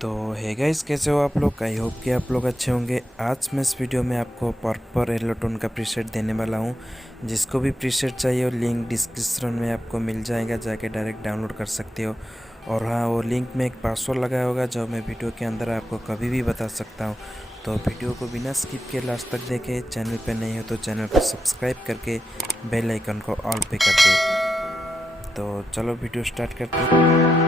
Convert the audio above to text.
तो hey guys, कैसे हो आप लोग? आई होप कि आप लोग अच्छे होंगे। आज मैं इस वीडियो में आपको प्रॉपर येलो टोन का प्रीसेट देने वाला हूं। जिसको भी प्रीसेट चाहिए वो लिंक डिस्क्रिप्शन में आपको मिल जाएगा, जाके डायरेक्ट डाउनलोड कर सकते हो। और हाँ, वो लिंक में एक पासवर्ड लगाया होगा जो मैं वीडियो के अंदर आपको कभी भी बता सकता हूँ। तो वीडियो को बिना स्किप किए लास्ट तक देखें। चैनल पर नहीं हो तो चैनल को सब्सक्राइब करके बेल आइकन को ऑल पे कर दे। तो चलो वीडियो स्टार्ट करते हैं।